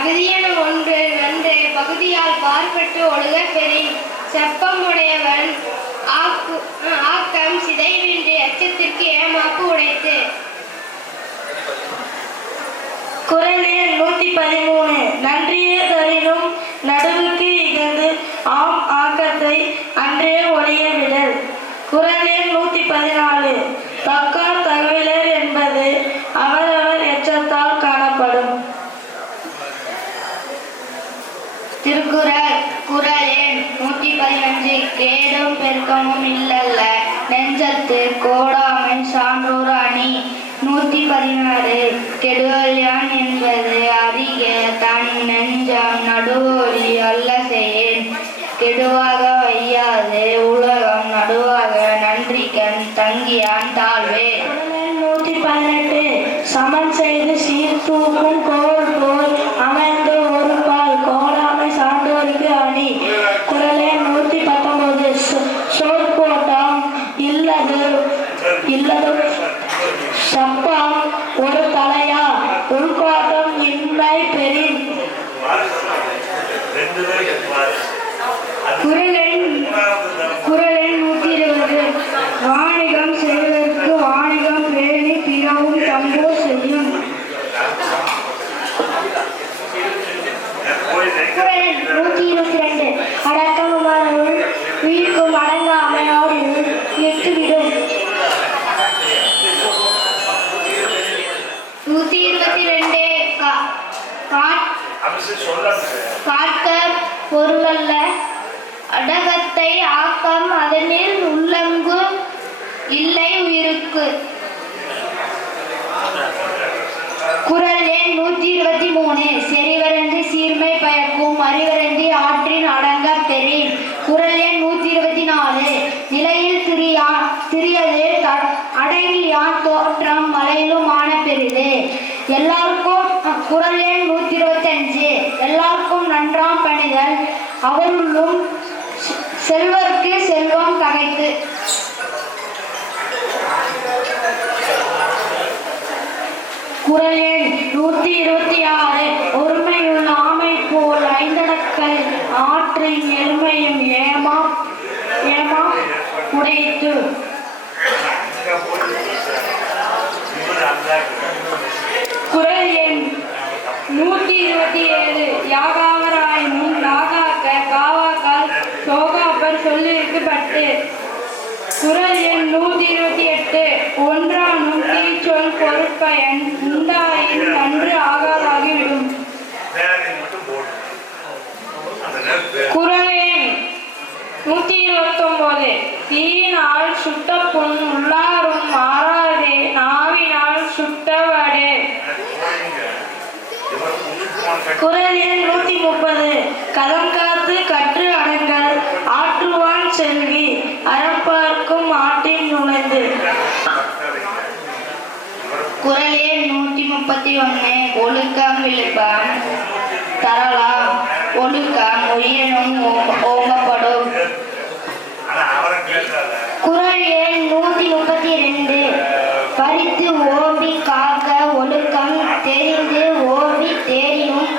அகதியன ஒன்று நன்று பகுதியால் பார்ப்பட்டு ஒழுகப் பெறின் செப்பமுடையவன் ஆக்கம் சிதைவின்றி அச்சத்திற்கு ஏமாப்பு உடைத்து. குறள் எண் 113. நன்றியே தரினும் நடுவுக்கு இகழ்ந்து ஆம் ஆக்கத்தை அன்றே ஒழிய விடல். குறள் எண் 114. தக்கார் தகவலர் என்பது அவரவர் எச்சத்தால் காணப்படும். திருக்குறள் குறள் எண் 115. கேடும் பெருக்கமும் இல்லல்ல நெஞ்சத்து கோடாமை சான்றோர் அணி. 116. கெடுவல் யான் என்பது அறிக தன் நெஞ்சம் நடுவொலி அல்ல செய்யேன். கெடுவாக வையாது உலகம் நடுவாக நன்றிக்கண் தங்கியான் தாழ்வே. 118. சமன் செய்து சீர்தூக்கும் கோல் போல் அமைந்து ஒரு பால் கோடாமை சான்றோருக்கு அணி. குறள் எண் 119. சோர்கோட்டம் இல்லது சப்பம் ஒரு தலையா உள்கோட்டம் இன்மை பெறின். குறள் எண் 120. வாணிகம் செய்வதற்கு வாணிகம் பேணி பிறவும் தம்போ செய்யும். குறள் எண் 122. அடக்கமும் வீழ்க்கும் அடங்காமையோடு எட்டுவிடும். 122. காட்க பொருளல்ல அடகத்தை ஆக்கம் அதனில் உள்ளங்கு இல்லை உயிருக்கு. குறள் எண் 123. செறிவரன்றி சீர்மை பயக்கும் அறிவரன்றி ஆற்றின் அடங்க பெறின். குறள் எண் 124. நிலையில் திரியது அடங்கியான் தோற்றம் மலையிலும் ஆன பெரிது. எல்லாருக்கும். குறள் எண் 125. எல்லாருக்கும் நன்றாம் பணிதல் அவருள்ளும் செல்வர்க்கு செல்வம் தகைத்து. குறள் எண் 126. ஒருமையுள்ள ஆமை போல் ஐந்தடக்கல் ஆற்றின் எருமையும் ஏமா உடைத்து. குறள் எண் 127. யாகாவராயினும் யாகாக்க காவாக்கால் சோகாப்பர் சொல்லிற்கு பட்டு. குறள் எண் 128. ஒன்றானும் தீச்சொல் பொருட்பயன் உண்டாயின் நன்று ஆகாதாகிவிடும். குறள் எண் 129. தீயினால் சுட்ட புண் உள்ளாரும் மாறாதே நாவினால் சுட்டவடே. குறள் எண் 130. கதம் காத்து கற்று அடங்கல் ஆற்றுவான் செல்வி அறப்பார்க்கும் ஆட்டின் நுழைந்து. குறள் எண் 131. ஒழுக்கம் விழுப்பம் தரலாம் ஒழுக்கம் உயிரினும் ஓங்கப்படும். குறள் எண் 132. பறித்து ஓம்பி காக்க ஒழுக்கம் தெரிந்து ஓம்பி தேரினும்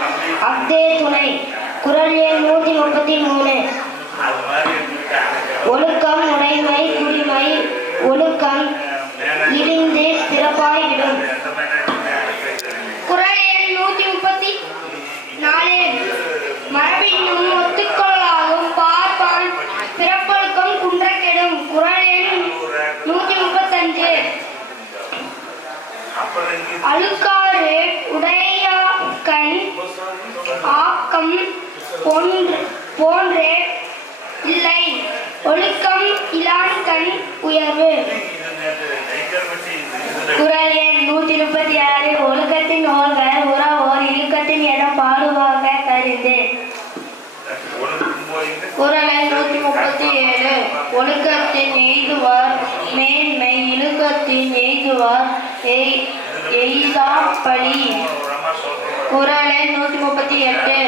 அஃதே துணை. குறள் எண் 133. ஒழுக்கம் உடைமை குடிமை ஒழுக்கம் இழிந்து சிறப்பாய்விடும். குறள் எண் 134. மரபினும் ஒத்துக்கொள்ளாகும் பார்ப்பான் பிறப்பொழுக்கம் குன்ற கெடும். குறள் எண் 135. அழுக்காறு உடையாக்கண் ஆக்கம் போன்றே இல்லை ஒழுக்கம் இலான்கண் உயர்வு. குறள் எண் 136. ஒழுக்கத்தின் ஓர்கள் உறவோர் இழுக்கத்தின் இடம் பாடுவாங்க கருது. குறள் எண் 137. ஒழுக்கத்தின் எய்துவார் மேன்மை இழுக்கத்தின் எய்துவார் எய்தாப்பழி. குறள் எண் 138.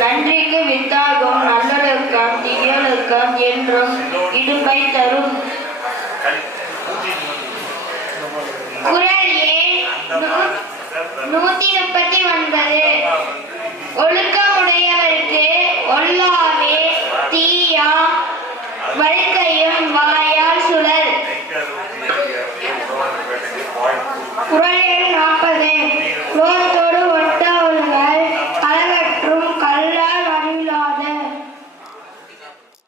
நன்றிக்கு வித்தாகும் நல்லொழுக்கம் திகழொழுக்கம் என்றும் இடும்பை தரும். குறள் எண் 139 ஒழுக்கமுடையவருக்கு ஒல்லாவே தீயா வழுக்கையும் வாயால் சுழல். குறள்